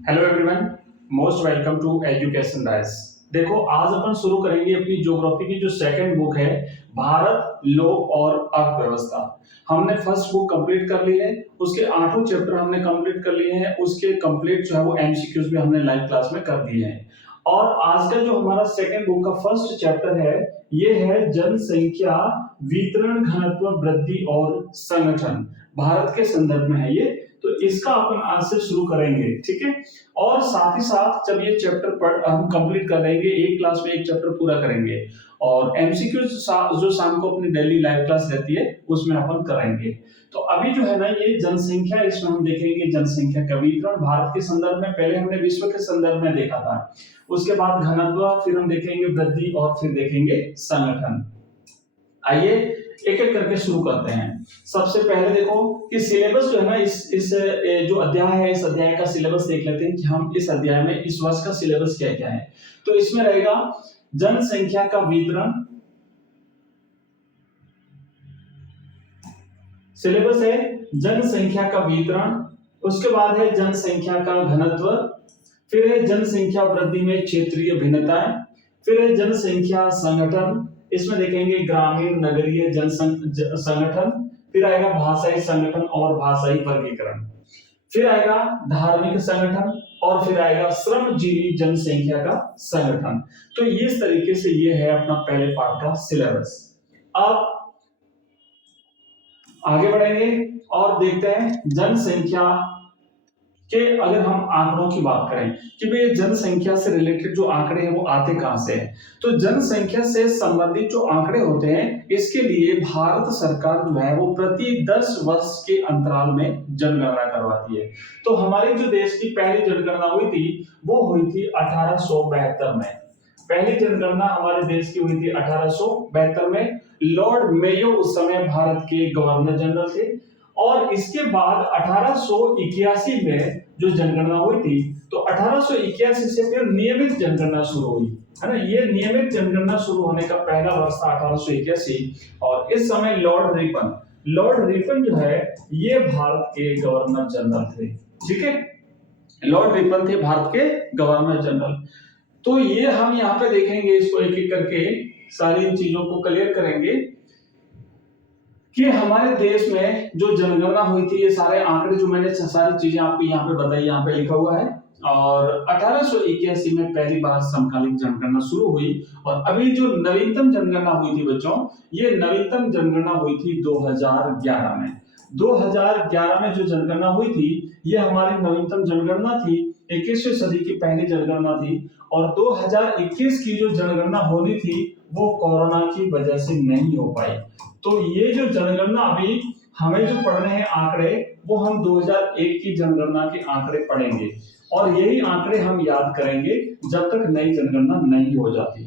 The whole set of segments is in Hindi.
Hello everyone, most welcome to Education Dice. देखो, आज अपन शुरू करेंगे अपनी ज्योग्राफी की जो सेकंड बुक है, भारत, लोक और अर्थव्यवस्था। हमने फर्स्ट बुक कंप्लीट कर ली है, उसके आठों चैप्टर हमने कंप्लीट कर लिए हैं, उसके कंप्लीट जो है वो एमसीक्यूज भी हमने लाइव क्लास में कर दिए हैं। और आज का जो हमारा सेकंड बुक का फर्स्ट चैप्टर है, ये है जनसंख्या, वितरण, घनत्व, वृद्धि और संगठन। भारत के संदर्भ में है ये, तो इसका अपन आज से शुरू करेंगे, ठीक है। और साथ ही साथ जब ये चैप्टर पढ़ हम कंप्लीट कर लेंगे, एक क्लास में एक चैप्टर पूरा करेंगे, और एमसीक्यू जो शाम को अपनी डेली लाइव क्लास रहती है उसमें अपन करेंगे। तो अभी जो है ना, ये जनसंख्या, इसमें हम देखेंगे जनसंख्या का वितरण भारत के संदर्भ में। पहले हमने विश्व के संदर्भ में देखा था, उसके बाद घनत्व, फिर हम देखेंगे वृद्धि और फिर देखेंगे संगठन। आइए एक एक करके शुरू करते हैं। सबसे पहले देखो कि सिलेबस जो है ना, इस जो अध्याय है, इस अध्याय का सिलेबस देख लेते हैं कि हम इस अध्याय में इस वर्ष का सिलेबस क्या क्या है। तो इसमें रहेगा जनसंख्या का वितरण, सिलेबस है जनसंख्या का वितरण, उसके बाद है जनसंख्या का घनत्व, फिर है जनसंख्या वृद्धि में क्षेत्रीय भिन्नताएं, फिर है जनसंख्या संगठन, इसमें देखेंगे ग्रामीण नगरीय संगठन, फिर आएगा भाषाई संगठन और भाषाई वर्गीकरण, फिर आएगा धार्मिक संगठन, और फिर आएगा श्रमजीवी जनसंख्या का संगठन। तो इस तरीके से ये है अपना पहले पार्ट का सिलेबस। अब आगे बढ़ेंगे और देखते हैं जनसंख्या कि अगर हम आंकड़ों की बात करें कि भाई जनसंख्या से रिलेटेड जो आंकड़े हैं वो आते कहां से हैं, तो जनसंख्या से संबंधित जो आंकड़े होते हैं, इसके लिए भारत सरकार जो है वो प्रति 10 वर्ष के अंतराल में जनगणना करवाती है। तो हमारे जो देश की पहली जनगणना हुई थी वो हुई थी 1872 में। पहली जनगणना हमारे देश की हुई थी 1872 में। लॉर्ड मेयो उस समय भारत के गवर्नर जनरल थे, और इसके बाद 1881 में जो जनगणना हुई थी, तो 1881 से फिर नियमित जनगणना शुरू हुई, है ना। ये नियमित जनगणना शुरू होने का पहला वर्ष था 1881, और इस समय लॉर्ड रिपन जो है ये भारत के गवर्नर जनरल थे, ठीक है। लॉर्ड रिपन थे भारत के गवर्नर जनरल। तो ये हम यहाँ पे देखेंगे, इसको एक एक करके सारी चीजों को क्लियर करेंगे कि हमारे देश में जो जनगणना हुई थी, ये सारे आंकड़े जो मैंने सारी चीजें आपको यहाँ पे बताई, यहाँ पे लिखा हुआ है। और 1881 में पहली बार समकालीन जनगणना शुरू हुई, और अभी जो नवीनतम जनगणना हुई थी बच्चों, ये नवीनतम जनगणना हुई थी 2011 में। 2011 में जो जनगणना हुई थी, ये हमारी नवीनतम जनगणना थी, 21वीं सदी की पहली जनगणना थी। और 2021 की जो जनगणना होनी थी वो कोरोना की वजह से नहीं हो पाई। तो ये जो जनगणना अभी हमें जो पढ़ने हैं आंकड़े, वो हम 2001 की जनगणना के आंकड़े पढ़ेंगे, और यही आंकड़े हम याद करेंगे जब तक नई जनगणना नहीं हो जाती।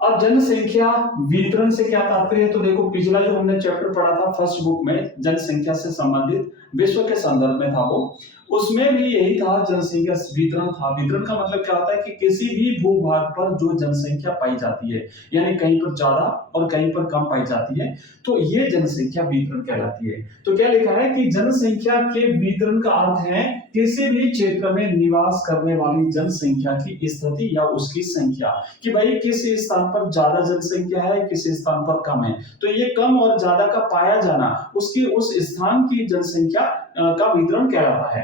अब जनसंख्या वितरण से क्या तात्पर्य है, तो देखो पिछला जो हमने चैप्टर पढ़ा था फर्स्ट बुक में, जनसंख्या से संबंधित विश्व के संदर्भ में था वो, उसमें भी यही था, जनसंख्या वितरण था। वितरण का मतलब क्या होता है कि किसी भी भूभाग पर जो जनसंख्या पाई जाती है, यानी कहीं पर ज्यादा और कहीं पर कम पाई जाती है, तो ये जनसंख्या वितरण कहलाती है। तो क्या लिखा है कि जनसंख्या के वितरण का अर्थ है किसी भी क्षेत्र में निवास करने वाली जनसंख्या की स्थिति या उसकी संख्या, कि भाई किस स्थान पर ज्यादा जनसंख्या है, किस स्थान पर कम है, तो ये कम और ज्यादा का पाया जाना उसकी उस स्थान की जनसंख्या का वितरण कहलाता है।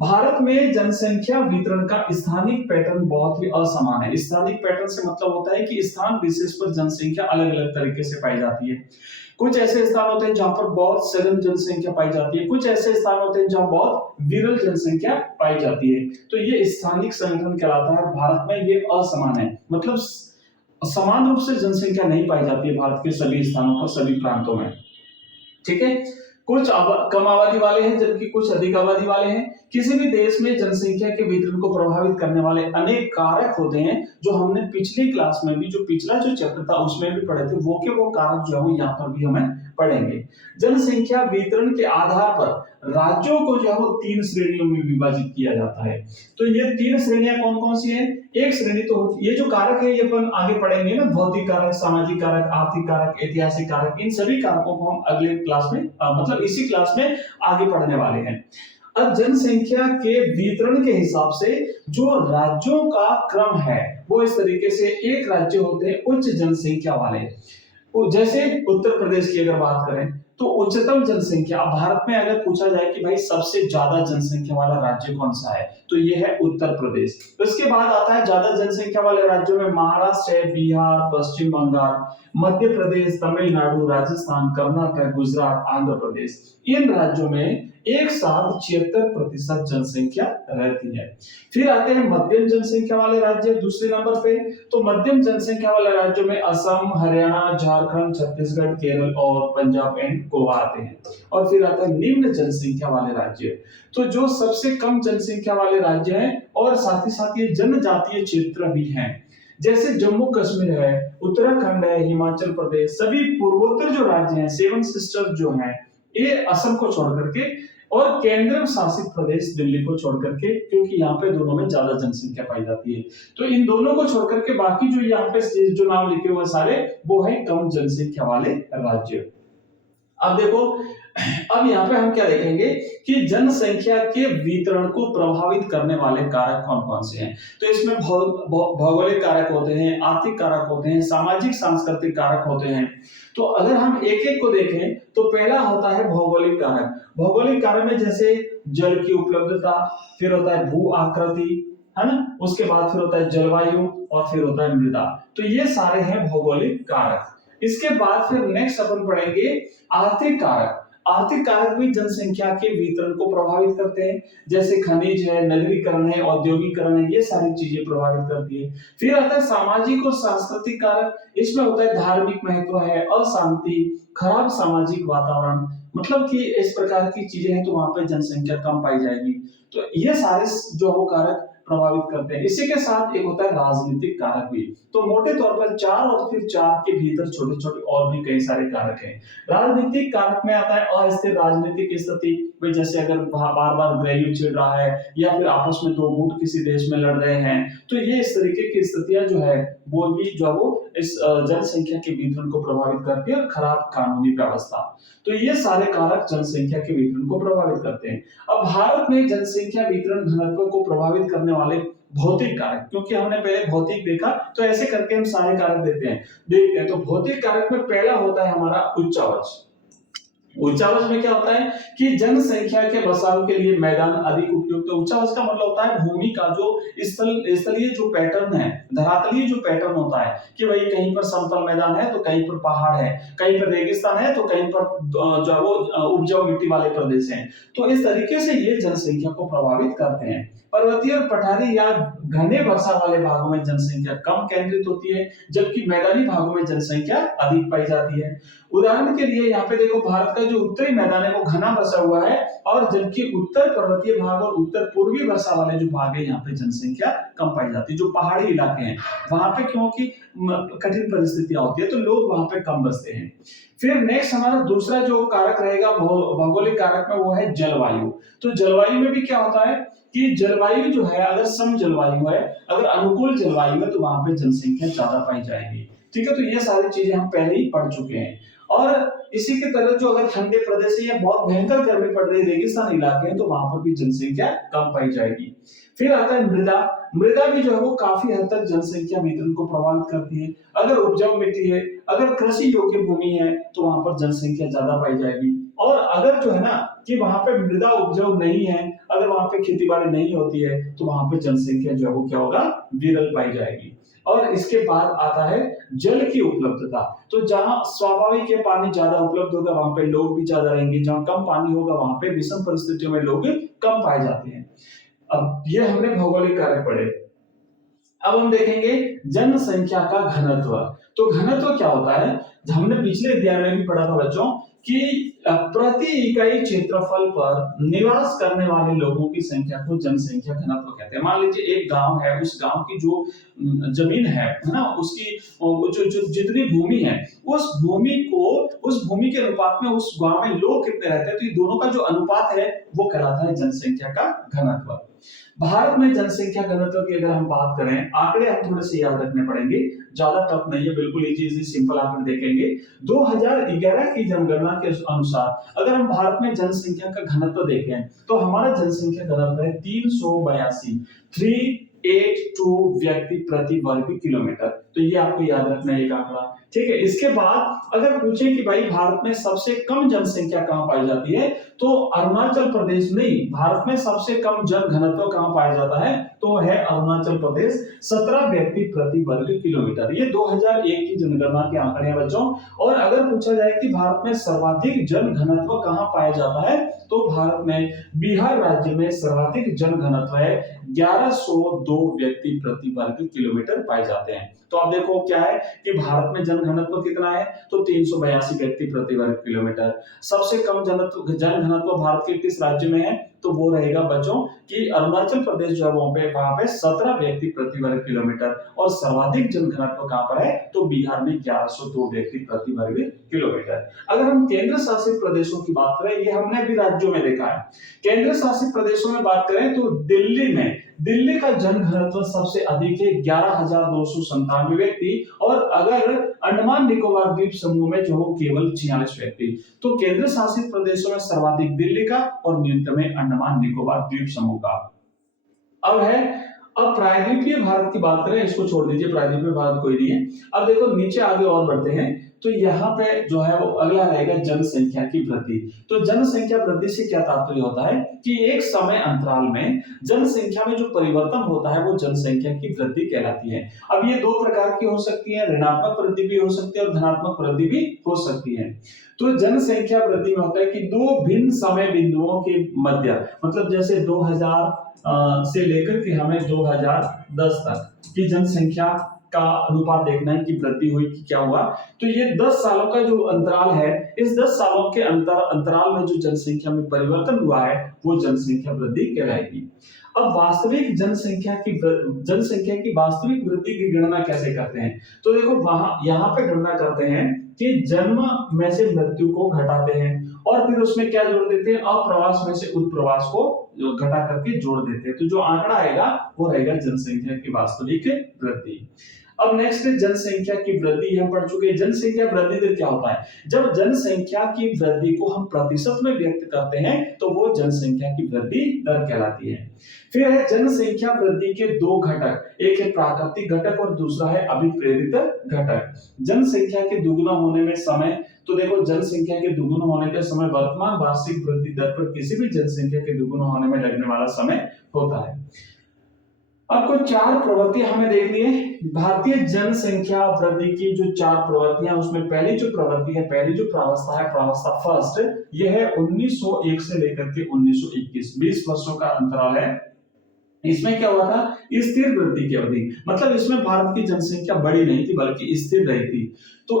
भारत में जनसंख्या वितरण का स्थानिक पैटर्न बहुत ही असमान है। स्थानिक पैटर्न से मतलब होता है कि स्थान विशेष पर जनसंख्या अलग अलग तरीके से पाई जाती है। कुछ ऐसे स्थान होते हैं जहां पर बहुत सघन जनसंख्या पाई जाती है, कुछ ऐसे स्थान होते हैं जहां बहुत विरल जनसंख्या पाई जाती है। तो ये स्थानिक संगठन कहलाता है। भारत में ये असमान है, मतलब समान रूप से जनसंख्या नहीं पाई जाती है भारत के सभी स्थानों पर, सभी प्रांतों में, ठीक है। कुछ कम आबादी वाले हैं जबकि कुछ अधिक आबादी वाले हैं। किसी भी देश में जनसंख्या के वितरण को प्रभावित करने वाले अनेक कारक होते हैं, जो हमने पिछली क्लास में भी, जो पिछला जो चैप्टर था उसमें भी पढ़े थे, वो कारक जो है वो यहाँ पर भी हमें पढ़ेंगे। जनसंख्या वितरण के आधार पर राज्यों को जो है वो 3 श्रेणियों में विभाजित किया जाता है। तो ये 3 श्रेणियां कौन कौन सी हैं? एक श्रेणी तो ये जो कारक है ये अपन आगे पढ़ेंगे ना, भौतिक कारक, सामाजिक कारक, आर्थिक कारक, ऐतिहासिक कारक, इन सभी कारकों को हम अगले क्लास में मतलब इसी क्लास में आगे पढ़ने वाले हैं। अब जनसंख्या के वितरण के हिसाब से जो राज्यों का क्रम है वो इस तरीके से, एक राज्य होते हैं उच्च जनसंख्या वाले, जैसे उत्तर प्रदेश की अगर बात करें तो उच्चतम जनसंख्या, अब भारत में अगर पूछा जाए कि भाई सबसे ज्यादा जनसंख्या वाला राज्य कौन सा है तो ये है उत्तर प्रदेश। तो इसके बाद आता है ज्यादा जनसंख्या वाले राज्यों में महाराष्ट्र है, बिहार, पश्चिम बंगाल, मध्य प्रदेश, तमिलनाडु, राजस्थान, कर्नाटक, गुजरात, आंध्र प्रदेश। इन राज्यों में एक साथ 76% जनसंख्या रहती है। फिर आते हैं मध्यम जनसंख्या वाले राज्य दूसरे नंबर पे। तो मध्यम जनसंख्या वाले राज्यों में असम, हरियाणा, झारखंड, छत्तीसगढ़, केरल और पंजाब एंड गोवा आते हैं। और फिर आता है निम्न जनसंख्या वाले राज्य, तो जो सबसे कम जनसंख्या वाले राज्य हैं और साथ ही साथ ये जनजातीय क्षेत्र भी हैं, जैसे जम्मू कश्मीर है, उत्तराखंड है, हिमाचल प्रदेश, सभी पूर्वोत्तर जो राज्य हैं, सेवन सिस्टर जो हैं, ये असम को छोड़ करके, और केंद्र शासित प्रदेश दिल्ली को छोड़ करके, क्योंकि यहाँ पे दोनों में ज्यादा जनसंख्या पाई जाती है। तो इन दोनों को छोड़ करके बाकी जो यहाँ पे जो नाम लिखे हुए सारे वो है कम जनसंख्या वाले राज्य। अब देखो, अब यहाँ पे हम क्या देखेंगे कि जनसंख्या के वितरण को प्रभावित करने वाले कारक कौन कौन से हैं। तो इसमें भौगोलिक कारक होते हैं, आर्थिक कारक होते हैं, सामाजिक सांस्कृतिक कारक होते हैं। तो अगर हम एक एक को देखें तो पहला होता है भौगोलिक कारक। भौगोलिक कारक में जैसे जल की उपलब्धता, फिर होता है भू आकृति, है ना, उसके बाद फिर होता है जलवायु और फिर होता है मृदा। तो ये सारे हैं भौगोलिक कारक। इसके बाद फिर नेक्स्ट अपन पढ़ेंगे आर्थिक कारक। आर्थिक कारक भी जनसंख्या के वितरण को प्रभावित करते हैं, जैसे खनिज है, नगरीकरण है, औद्योगिकरण है, ये सारी चीजें प्रभावित करती है। फिर आता है सामाजिक और सांस्कृतिक कारक। इसमें होता है धार्मिक महत्व है, अशांति, खराब सामाजिक वातावरण, मतलब कि इस प्रकार की चीजें हैं तो वहां पे जनसंख्या कम पाई जाएगी। तो ये सारे जो वो कारक प्रभावित करते हैं। इसी के साथ एक होता है राजनीतिक कारक भी। तो मोटे तौर पर 4 और फिर 4 के भीतर छोटे छोटे और भी कई सारे कारक हैं। राजनीतिक कारक में आता है अस्थिर राजनीतिक स्थिति, भाई जैसे अगर बार बार गृह युद्ध छिड़ रहा है या फिर आपस में दो गुट किसी देश में लड़ रहे हैं, तो ये इस तरीके की स्थितियां जो है वो भी जो वो इस जनसंख्या के वितरण को प्रभावित करती है, और खराब कानूनी व्यवस्था। तो ये सारे कारक जनसंख्या के वितरण को प्रभावित करते हैं। अब भारत में जनसंख्या वितरण घनत्व को प्रभावित करने वाले भौतिक कारक, क्योंकि हमने पहले भौतिक देखा तो ऐसे करके हम सारे कारक देखते हैं। तो भौतिक कारक में पहला होता है हमारा उच्चावच। उच्चावच में क्या होता है कि जनसंख्या के बसाव के लिए मैदान अधिक उपयुक्त। तो उच्चावच का मतलब होता है भूमि का जो स्थलीय जो पैटर्न है, धरातलीय जो पैटर्न होता है, कि भाई कहीं पर समतल मैदान है तो कहीं पर पहाड़ है, कहीं पर रेगिस्तान है तो कहीं पर जो है वो उपजाऊ मिट्टी वाले प्रदेश हैं। तो इस तरीके से ये जनसंख्या को प्रभावित करते हैं। पर्वतीय और पठारी या घने वर्षा वाले भागों में जनसंख्या कम केंद्रित होती है, जबकि मैदानी भागों में जनसंख्या अधिक पाई जाती है। उदाहरण के लिए यहाँ पे देखो, भारत का जो उत्तरी मैदान है वो घना बसा हुआ है, और जबकि उत्तर पर्वतीय भाग और उत्तर पूर्वी वर्षा वाले जो भाग है यहाँ पे जनसंख्या कम पाई जाती है। जो पहाड़ी इलाके हैं वहां पे क्योंकि कठिन परिस्थितियां होती है तो लोग वहां पे कम बसते हैं। फिर नेक्स्ट हमारा दूसरा जो कारक रहेगा भौगोलिक कारक में, वो है जलवायु। तो जलवायु में भी क्या होता है कि जलवायु जो है, अगर सम जलवायु है, अगर अनुकूल जलवायु है तो वहां पे जनसंख्या ज्यादा पाई जाएगी। ठीक है, तो ये सारी चीजें हम पहले ही पढ़ चुके हैं। और इसी के तरह जो अगर ठंडे प्रदेश है या बहुत भयंकर गर्मी पड़ रही है, रेगिस्तान इलाके हैं, तो वहां पर भी जनसंख्या कम पाई जाएगी। फिर आता है मृदा। मृदा भी जो है वो काफी हद तक जनसंख्या वितरण को प्रभावित करती है। अगर उपजाऊ मिट्टी है, अगर कृषि योग्य भूमि है तो वहां पर जनसंख्या ज्यादा पाई जाएगी। और अगर जो है ना कि वहां पे मृदा उपजाऊ नहीं है, अगर वहां पे खेती बाड़ी नहीं होती है, तो वहां पे जनसंख्या जो है वो क्या होगा, विरल पाई जाएगी। और इसके बाद आता है जल की उपलब्धता। तो जहां स्वाभाविक है पानी ज्यादा उपलब्ध होगा वहां पे लोग भी ज्यादा रहेंगे, जहां कम पानी होगा वहां पे विषम परिस्थितियों में लोग कम पाए जाते हैं। अब ये हमने भौगोलिक कारक पढ़े। अब हम देखेंगे जनसंख्या का घनत्व। तो घनत्व क्या होता है, हमने पिछले अध्याय में भी पढ़ा था बच्चों कि प्रति इकाई क्षेत्रफल पर निवास करने वाले लोगों की संख्या को जनसंख्या घनत्व कहते हैं। मान लीजिए एक गांव है, उस गांव की जो जमीन है ना, उसकी जो जितनी भूमि है, उस भूमि के अनुपात में उस गांव में लोग कितने रहते हैं, तो ये दोनों का जो अनुपात है वो कहलाता है जनसंख्या का घनत्व। भारत में जनसंख्या घनत्व की अगर हम बात करें, आंकड़े हम थोड़े से याद रखने पड़ेंगे, ज्यादा टफ नहीं है, बिल्कुल इजी सिंपल आंकड़े देखेंगे। 2011 की जनगणना के अनुसार अगर हम भारत में जनसंख्या का घनत्व देखें तो हमारा जनसंख्या घनत्व है 382, 382 व्यक्ति प्रति वर्ग किलोमीटर। तो ये आपको याद रखना है एक आंकड़ा, ठीक है। इसके बाद अगर पूछे कि भाई भारत में सबसे कम जनसंख्या कहां पाई जाती है, तो अरुणाचल प्रदेश नहीं, भारत में सबसे कम जन घनत्व कहां पाया जाता है, तो है अरुणाचल प्रदेश, 17 व्यक्ति प्रति वर्ग किलोमीटर। ये 2001 की जनगणना के आंकड़े हैं बच्चों। और अगर पूछा जाए कि भारत में सर्वाधिक जन घनत्व कहां पाया जाता है, तो भारत में बिहार राज्य में सर्वाधिक जन घनत्व है, 1102 व्यक्ति प्रति वर्ग किलोमीटर पाए जाते हैं। तो आप देखो क्या है कि भारत में जन घनत्व कितना है, तो 382 व्यक्ति प्रति वर्ग किलोमीटर। सबसे कम जन घनत्व भारत के किस राज्य में है, तो वो रहेगा बच्चों कि अरुणाचल प्रदेश जो है वहां पे 17 व्यक्ति प्रति वर्ग किलोमीटर। और सर्वाधिक जन घनत्व कहां पर है, तो बिहार में 1102 व्यक्ति प्रति वर्ग किलोमीटर। अगर हम केंद्र शासित प्रदेशों की बात करें, ये हमने भी राज्यों में देखा है, केंद्र शासित प्रदेशों में बात करें तो दिल्ली का जन घनत्व सबसे अधिक है, 11,297 व्यक्ति। और अगर अंडमान निकोबार द्वीप समूह में जो हो केवल 46 व्यक्ति। तो केंद्र शासित प्रदेशों में सर्वाधिक दिल्ली का और न्यूनतम है अंडमान निकोबार द्वीप समूह का। अब प्रायद्वीपीय भारत की बात करें, इसको छोड़ दीजिए, प्रायद्वीपीय भारत कोई नहीं है। अब देखो नीचे आगे और बढ़ते हैं, तो यहाँ पे जो है वो अगला रहेगा जनसंख्या की वृद्धि। तो जनसंख्या वृद्धि से क्या तात्पर्य होता है कि एक समय अंतराल में जनसंख्या में जो परिवर्तन होता है वो जनसंख्या की वृद्धि कहलाती है। अब ये दो प्रकार की हो सकती है, ऋणात्मक वृद्धि भी हो सकती है और धनात्मक वृद्धि भी हो सकती है। तो जनसंख्या वृद्धि में होता है कि दो भिन्न समय बिंदुओं के मध्य, मतलब जैसे 2000 से लेकर के हमें 2010 तक की जनसंख्या का अनुपात देखना है कि वृद्धि हुई कि क्या हुआ। तो ये 10 सालों का जो अंतराल है, इस 10 सालों के अंतराल में जो जनसंख्या में परिवर्तन हुआ है वो जनसंख्या वृद्धि कहलाएगी। अब वास्तविक जनसंख्या की वास्तविक वृद्धि की गणना कैसे करते हैं, तो देखो यहाँ पे गणना करते हैं कि जन्म में से मृत्यु को घटाते हैं और फिर उसमें क्या जोड़ देते हैं, अप्रवास में से उत्प्रवास को घटा करके जोड़ देते हैं। तो जो आंकड़ा आएगा वो रहेगा जनसंख्या की वास्तविक वृद्धि। अब नेक्स्ट जनसंख्या की वृद्धि हम पढ़ चुके हैं। जनसंख्या वृद्धि दर क्या होता है, जब जनसंख्या की वृद्धि को हम प्रतिशत में व्यक्त करते हैं तो वो जनसंख्या की वृद्धि दर कहलाती है। फिर है जनसंख्या वृद्धि के दो घटक, एक है प्राकृतिक घटक और दूसरा है अभिप्रेरित घटक। जनसंख्या के दुगुना होने में समय, तो देखो जनसंख्या के दुगुना होने के समय वर्तमान वार्षिक वृद्धि दर पर किसी भी जनसंख्या के दुगुना होने में लगने वाला समय होता है। आपको चार प्रवृत्तियां हमें देखनी है भारतीय जनसंख्या वृद्धि की। जो चार प्रवृत्तियां, उसमें पहली जो प्रवृत्ति है, पहली जो प्रावस्था है, प्रावस्था फर्स्ट, यह है 1901 से लेकर के 1921, 20 वर्षों का अंतराल है। इसमें क्या हुआ था, स्थिर वृद्धि की अवधि, मतलब इसमें भारत की जनसंख्या बढ़ी नहीं थी बल्कि स्थिर रही थी। तो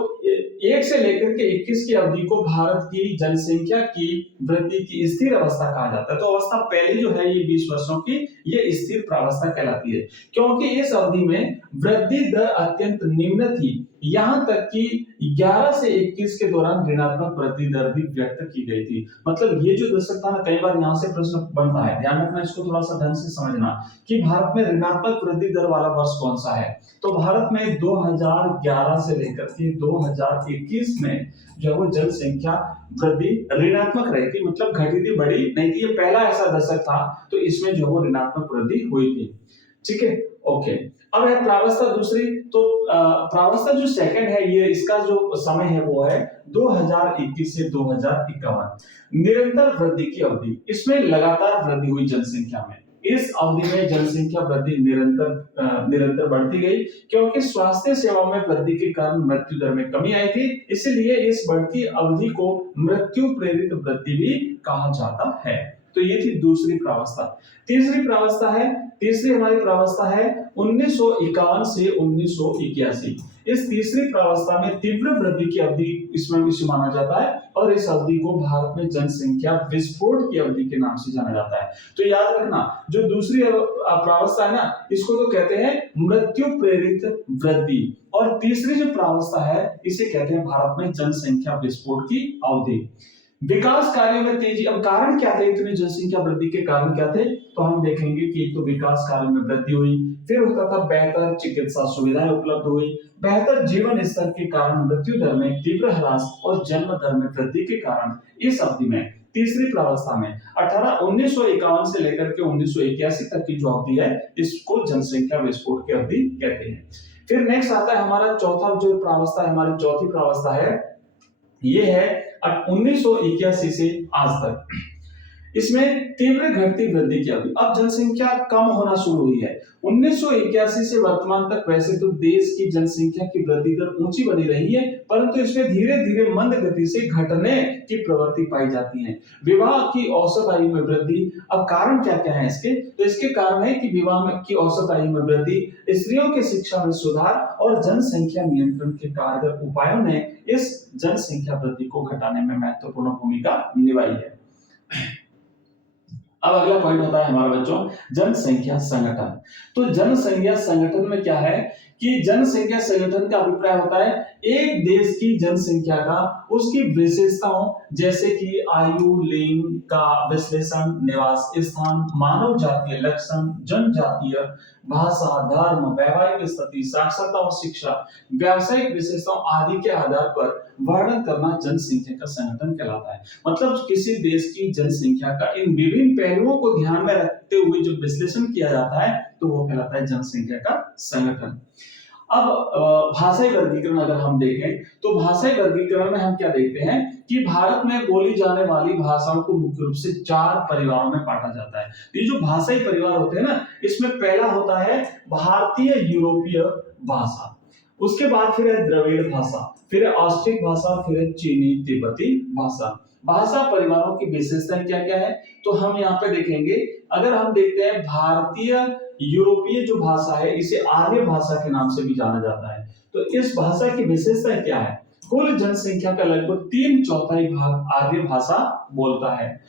1 से लेकर के 21 की अवधि को भारत की जनसंख्या की वृद्धि की स्थिर अवस्था कहा जाता है। तो अवस्था पहली जो है ये 20 वर्षों की, ये स्थिर प्रावस्था कहलाती है, क्योंकि इस अवधि में वृद्धि दर अत्यंत निम्न थी, यहां तक कि 11 से 21 के दौरान ऋणात्मक वृद्धि दर भी व्यक्त की गई थी। मतलब ये जो दशक था ना, कई बार यहां से प्रश्न बनता है, ध्यान रखना, इसको थोड़ा सा ढंग से समझना कि भारत में ऋणात्मक वृद्धि दर वाला वर्ष कौन सा है। तो भारत में 2011 से लेकर के 2021 में जो वो जनसंख्या वृद्धि ऋणात्मक रही थी, मतलब घटी थी, बढ़ी नहीं थी। ये पहला ऐसा दशक था तो इसमें जो वो ऋणात्मक वृद्धि हुई थी, ठीक है, ओके। अब है प्रावस्था दूसरी, तो प्रावस्था जो सेकंड है, ये इसका जो समय है वो है 2021 से 2051, निरंतर वृद्धि की अवधि। इसमें लगातार वृद्धि हुई जनसंख्या में, इस अवधि में जनसंख्या वृद्धि निरंतर बढ़ती गई, क्योंकि स्वास्थ्य सेवा में वृद्धि के कारण मृत्यु दर में कमी आई थी, इसलिए इस बढ़ती अवधि को मृत्यु प्रेरित वृद्धि भी कहा जाता है। तो ये थी दूसरी प्रावस्था। तीसरी हमारी प्रावस्था है 1951 से 1981। इस तीसरी प्रावस्था में तीव्र वृद्धि की अवधि इसमें भी माना जाता है और इस अवधि को भारत में जनसंख्या विस्फोट की अवधि के नाम से जाना जाता है। तो याद रखना, जो दूसरी प्रावस्था है ना, इसको तो कहते हैं मृत्यु प्रेरित वृद्धि, और तीसरी जो प्रावस्था है इसे कहते हैं भारत में जनसंख्या विस्फोट की अवधि। विकास कार्यों में तेजी। अब कारण क्या थे इतनी जनसंख्या वृद्धि के कारण क्या थे, तो हम देखेंगे कि एक तो विकास कार्यों में वृद्धि हुई, फिर होता था बेहतर चिकित्सा सुविधाएं उपलब्ध हुई, बेहतर जीवन स्तर के कारण मृत्यु दर में तीव्र ह्रास और जन्म दर में वृद्धि के कारण इस अवधि में तीसरी प्रावस्था में 1951 से लेकर के 1981 तक की जो अवधि है इसको जनसंख्या विस्फोट की अवधि कहते हैं। फिर नेक्स्ट आता है हमारा चौथा जो प्रावस्था है, हमारी चौथी प्रावस्था है, ये है 1981 से आज तक। इसमें तीव्र घटती वृद्धि की अवधि। अब जनसंख्या कम होना शुरू हुई है 1981 से वर्तमान तक। वैसे तो देश की जनसंख्या की वृद्धि दर ऊंची बनी रही है, परंतु इसमें धीरे धीरे मंद गति से घटने की प्रवृत्ति पाई जाती है। विवाह की औसत आयु में वृद्धि। अब कारण क्या क्या है इसके, तो इसके कारण है कि विवाह की औसत आयु में वृद्धि, स्त्रियों की शिक्षा में सुधार और जनसंख्या नियंत्रण के कारगर उपायों ने इस जनसंख्या वृद्धि को घटाने में महत्वपूर्ण भूमिका निभाई है। अब अगला पॉइंट होता है हमारा बच्चों जनसंख्या संगठन। तो जनसंख्या संगठन में क्या है कि जनसंख्या संगठन का अभिप्राय होता है एक देश की जनसंख्या का उसकी विशेषताओं जैसे कि आयु, लिंग का विश्लेषण, निवास स्थान, मानव जातीय लक्षण, जनजातीय भाषा, धर्म, वैवाहिक स्थिति, साक्षरता और शिक्षा, व्यावसायिक विशेषताओं आदि के आधार पर वर्णन करना जनसंख्या का संगठन कहलाता है। मतलब किसी देश की जनसंख्या का इन विभिन्न पहलुओं को ध्यान में रखते हुए जो विश्लेषण किया जाता है तो वो कहलाता है जनसंख्या का संगठन। अब भाषाई वर्गीकरण अगर हम देखें तो भाषाई वर्गीकरण में हम क्या देखते हैं कि भारत में बोली जाने वाली भाषाओं को मुख्य रूप से 4 परिवारों में बांटा जाता है। ये जो भाषाई परिवार होते हैं ना, इसमें पहला होता है भारतीय यूरोपीय भाषा, उसके बाद फिर है द्रविड़ भाषा, फिर है ऑस्ट्रिक भाषा, फिर है चीनी तिब्बती भाषा। भाषा परिवारों की विशेषताएं क्या क्या है, तो हम यहाँ पे देखेंगे। अगर हम देखते हैं भारतीय यूरोपीय जो भाषा है इसे आर्य भाषा के नाम से भी जाना जाता है। तो इस भाषा की विशेषता क्या है, कुल जनसंख्या का लगभग 3/4 भाग आर्य भाषा बोलता है।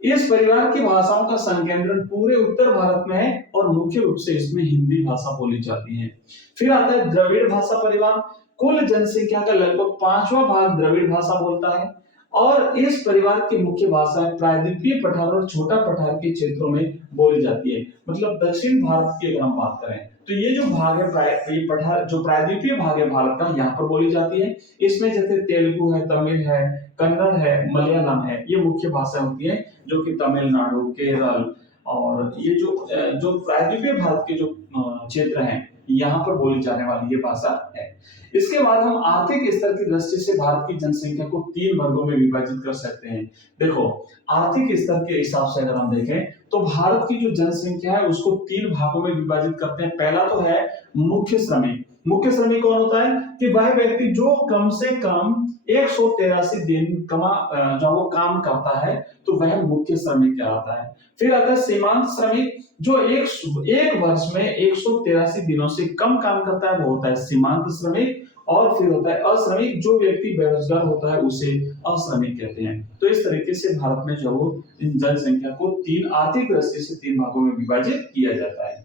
इस परिवार की भाषाओं का संकेंद्रण पूरे उत्तर भारत में है और मुख्य रूप से इसमें हिंदी भाषा बोली जाती है। फिर आता है द्रविड़ भाषा परिवार, कुल जनसंख्या का लगभग 5वां भाग द्रविड़ भाषा बोलता है और इस परिवार की मुख्य भाषा प्रायद्वीपीय पठार और छोटा पठार के क्षेत्रों में बोली जाती है। मतलब दक्षिण भारत की अगर हम बात करें तो ये जो भाग है पठार जो प्रायद्वीपीय भाग है भारत का, यहाँ पर बोली जाती है। इसमें जैसे तेलुगु है, तमिल है, कन्नड़ है, मलयालम है, ये मुख्य भाषा होती है जो कि तमिलनाडु, केरल और ये जो प्रायद्वीपीय भारत के जो क्षेत्र हैं यहाँ पर बोली जाने वाली ये भाषा है। इसके बाद हम आर्थिक स्तर की दृष्टि से भारत की जनसंख्या को 3 वर्गों में विभाजित कर सकते हैं। देखो आर्थिक स्तर के हिसाब से अगर हम देखें तो भारत की जो जनसंख्या है उसको 3 भागों में विभाजित करते हैं। पहला तो है मुख्य श्रमिक। मुख्य श्रमिक कौन होता है कि वह व्यक्ति जो कम से कम 183 दिन जो वो काम करता है तो वह मुख्य श्रमिक कहलाता है। फिर आता है सीमांत श्रमिक, जो एक वर्ष में 183 दिनों से कम काम करता है वो होता है सीमांत श्रमिक। और फिर होता है अश्रमिक, जो व्यक्ति बेरोजगार होता है उसे अश्रमिक कहते हैं। तो इस तरीके से भारत में जो जनसंख्या को 3 आर्थिक दृष्टि से 3 भागों में विभाजित किया जाता है।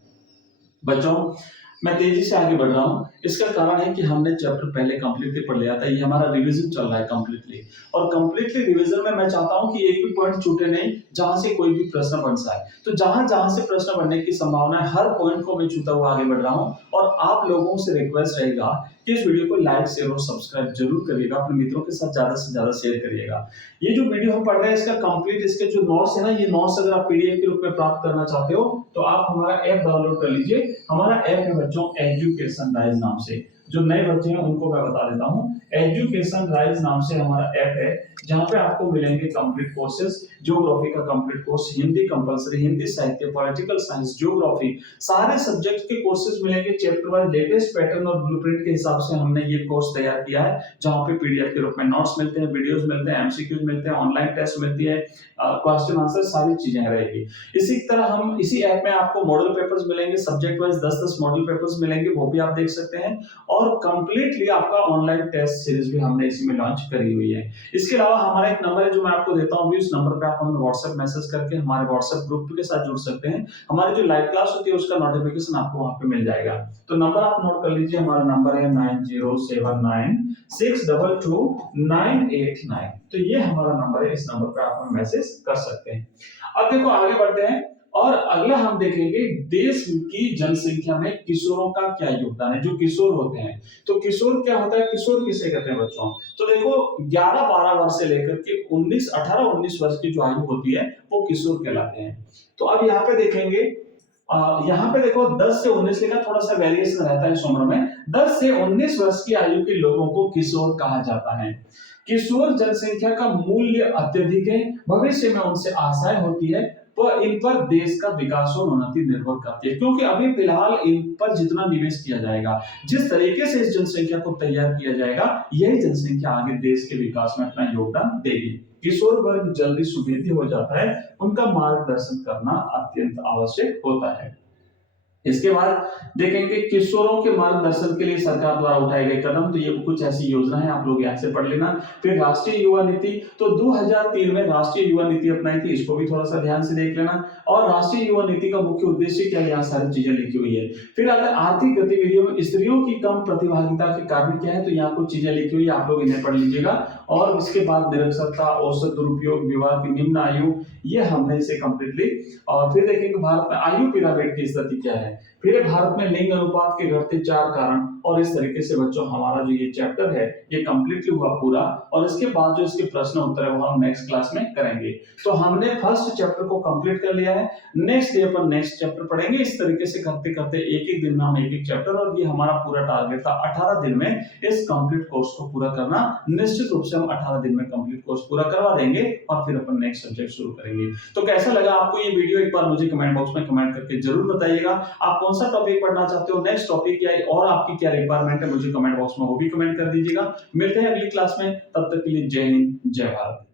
बच्चों मैं तेजी से आगे बढ़ रहा हूँ, इसका कारण है कि हमने चैप्टर पहले कंप्लीटली पढ़ लिया था। ये हमारा रिवीजन चल रहा है कंप्लीटली, और कंप्लीटली रिवीजन में मैं चाहता हूँ कि एक भी पॉइंट छूटे नहीं जहां से कोई भी प्रश्न बन जाए। तो जहां जहां से प्रश्न बनने की संभावना है हर पॉइंट को मैं छूता हुआ आगे बढ़ रहा हूँ। और आप लोगों से रिक्वेस्ट रहेगा कि इस वीडियो को लाइक, शेयर और सब्सक्राइब जरूर करिएगा, अपने मित्रों के साथ ज्यादा से ज्यादा शेयर करिएगा। ये जो वीडियो हम पढ़ रहे हैं इसका कंप्लीट इसके जो नोट्स है ना, ये नोट्स अगर आप पीडीएफ के रूप में प्राप्त करना चाहते हो तो आप हमारा ऐप डाउनलोड कर लीजिए। हमारा ऐप है बच्चों एजुकेशन राइज नाम से। जो नए बच्चे हैं उनको मैं बता देता हूँ, एजुकेशन राइज नाम से हमारा ऐप है जहाँ पे आपको मिलेंगे कंप्लीट कोर्सेज। ज्योग्राफी का complete course, Hindi compulsory, Hindi साहित्य, पॉलिटिकल साइंस, ज्योग्राफी, सारे सब्जेक्ट के कोर्सेज मिलेंगे चैप्टर वाइज। लेटेस्ट पैटर्न और ब्लूप्रिंट के हिसाब से हमने ये कोर्स तैयार किया है जहाँ पे पीडीएफ के रूप में नोट्स मिलते हैं, वीडियोस मिलते हैं, एमसीक्यूज मिलते हैं, ऑनलाइन टेस्ट मिलती है, क्वेश्चन आंसर सारी चीजें रहेगी। इसी तरह हम इसी ऐप में आपको मॉडल पेपर्स मिलेंगे, सब्जेक्ट वाइज 10-10 मॉडल पेपर्स मिलेंगे, वो भी आप देख सकते हैं। और और कंप्लीटली आपका ऑनलाइन टेस्ट सीरीज भी हमने इसी में लॉन्च करी हुई है। इसके अलावा हमारा एक नंबर है जो मैं आपको देता हूँ, उस नंबर पे आप हमें व्हाट्सएप मैसेज करके हमारे व्हाट्सएप ग्रुप के साथ जुड़ सकते हैं। हमारी जो लाइव क्लास होती है उसका नोटिफिकेशन आपको वहां पे मिल जाएगा। तो नंबर आप नोट कर लीजिए, हमारा नंबर है 9079622989। तो ये हमारा नंबर है, इस नंबर पे आप हमें मैसेज कर सकते हैं। अब देखो आगे बढ़ते हैं और अगला हम देखेंगे देश की जनसंख्या में किशोरों का क्या योगदान है। जो किशोर होते हैं, तो किशोर क्या होता है, किशोर किसे कहते हैं बच्चों? तो देखो 11-12 वर्ष से लेकर के 18-19 वर्ष की जो आयु होती है वो किशोर कहलाते हैं। तो अब यहाँ पे देखेंगे, यहाँ पे देखो 10 से 19 लिखा, थोड़ा सा वेरिएशन रहता है इस उम्र में। 10 से 19 वर्ष की आयु के लोगों को किशोर कहा जाता है। किशोर जनसंख्या का मूल्य अत्यधिक है, भविष्य में उनसे आशाएं होती है, पर इन पर देश का विकास और उन्नति निर्भर करती है, क्योंकि अभी फिलहाल इन पर जितना निवेश किया जाएगा, जिस तरीके से इस जनसंख्या को तैयार किया जाएगा, यही जनसंख्या आगे देश के विकास में अपना योगदान देगी। किशोर वर्ग जल्दी सुदृढ़ हो जाता है, उनका मार्गदर्शन करना अत्यंत आवश्यक होता है। इसके बाद देखेंगे किशोरों के मार्गदर्शन के लिए सरकार द्वारा उठाए गए कदम, तो ये कुछ ऐसी योजना है, आप लोग यहाँ से पढ़ लेना। फिर राष्ट्रीय युवा नीति, तो 2003 में राष्ट्रीय युवा नीति अपनाई थी, इसको भी थोड़ा सा ध्यान से देख लेना। और राष्ट्रीय युवा नीति का मुख्य उद्देश्य क्या है, यहाँ सारी चीजें लिखी हुई है। फिर अगर आर्थिक गतिविधियों में स्त्रियों की कम प्रतिभागिता के कारण क्या है, तो यहाँ कुछ चीजें लिखी हुई है, आप लोग इन्हें पढ़ लीजिएगा। और इसके बाद निरक्षरता, औसत दुरुपयोग, विवाह की निम्न आयु, ये हमने इसे कंप्लीटली। और फिर देखेंगे भारत में आयु पिरामिड की स्थिति क्या है, फिर भारत में लिंग अनुपात के घटते 4 कारण, और इस तरीके से बच्चों हमारा जो ये चैप्टर है ये कंप्लीटली हुआ पूरा। और इसके बाद जो इसके प्रश्न उत्तर है वो हम नेक्स्ट क्लास में करेंगे। तो हमने फर्स्ट चैप्टर को कंप्लीट कर लिया है, नेक्स्ट डे पर नेक्स्ट चैप्टर पढ़ेंगे। इस तरीके से करते करते एक एक दिन में हम एक एक चैप्टर, और ये हमारा पूरा टारगेट था 18 दिन में इस कंप्लीट कोर्स को पूरा करना। निश्चित रूप से हम 18 दिन में कंप्लीट कोर्स पूरा करवा देंगे और फिर अपन नेक्स्ट सब्जेक्ट शुरू करेंगे। तो कैसा लगा आपको ये वीडियो, एक बार मुझे कमेंट बॉक्स में कमेंट करके जरूर बताइएगा। आप कौन सा टॉपिक पढ़ना चाहते हो, नेक्स्ट टॉपिक या और आपकी क्या रिक्वायरमेंट है, मुझे कमेंट बॉक्स में वो भी कमेंट कर दीजिएगा। मिलते हैं अगली क्लास में, तब तक के लिए जय हिंद जय भारत।